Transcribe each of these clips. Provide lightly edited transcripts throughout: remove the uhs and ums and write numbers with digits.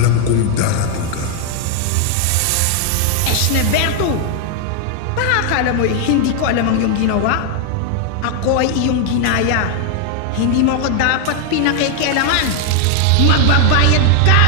alam kong darating ka. Eshneberto! Baka akala mo'y hindi ko alam ang iyong ginawa? Ako ay iyong ginaya. Hindi mo ako dapat pinakikialaman. Magbabayad ka!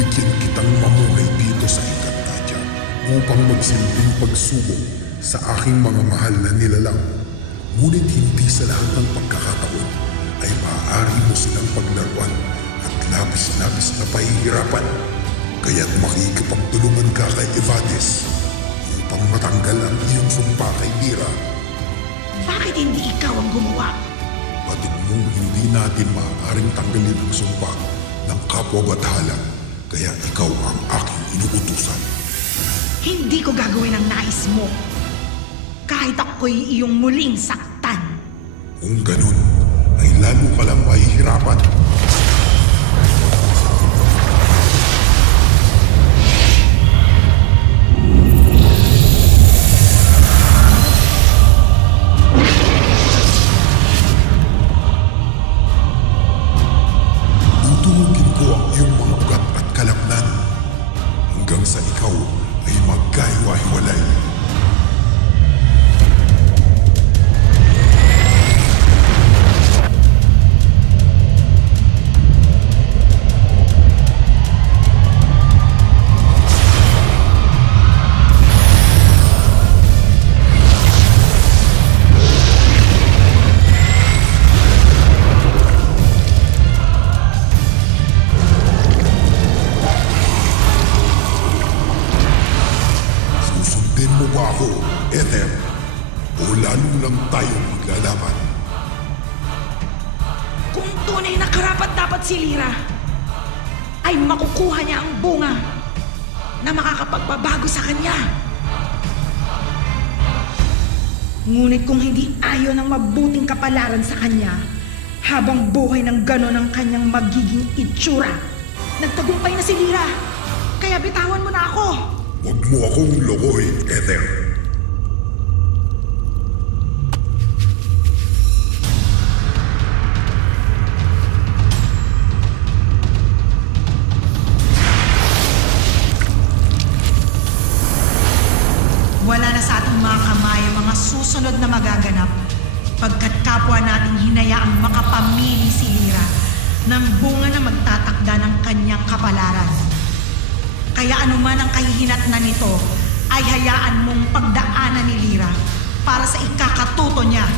Bibigyan kitang mamuhay dito sa Encantadia upang magsilbing pagsubok sa aking mga mahal na nilalang. Ngunit hindi sa lahat ng pagkakataon ay maaari mo silang paglaruan at labis-labis na pahihirapan. Kaya't makikipagtulungan ka kay Evades upang matanggal ang iyong sumpa kay Lyra. Bakit hindi ikaw ang gumawa? Batid mong hindi natin maaaring tanggalin ang sumpa ng kapwa-bathala, kaya ikaw ang aking inuutusan. Hindi ko gagawin ang nais mo. Kahit ako'y iyong muling saktan. Kung ganun, ay lalo ka lang mahihirapan. Tutuhugin ko ang iyong mga ugat at kalapnan hanggang sa ikaw ay magkahiwa-hiwalay. Susundin mo ba ako, Ether? O lalo lang tayong maglalaban? Kung tunay na karapat-dapat si Lyra, ay makukuha niya ang bunga na makakapagbabago sa kanya. Ngunit kung hindi ayaw ng mabuting kapalaran sa kanya, habang buhay ng ganon ang kanyang magiging itsura, nagtagumpay na si Lyra. Kaya bitawan mo na ako. Huwag mo akong lokohin, Ether. Wala na sa ating mga kamay ang mga susunod na magaganap pagkat kapwa nating hinayaang makapamili si Lyra ng bunga na magtatakda ng kanyang kapalaran. Kaya anuman ang kahihinatnan nito ay hayaan mong pagdaanan ni Lyra para sa ikakatuto niya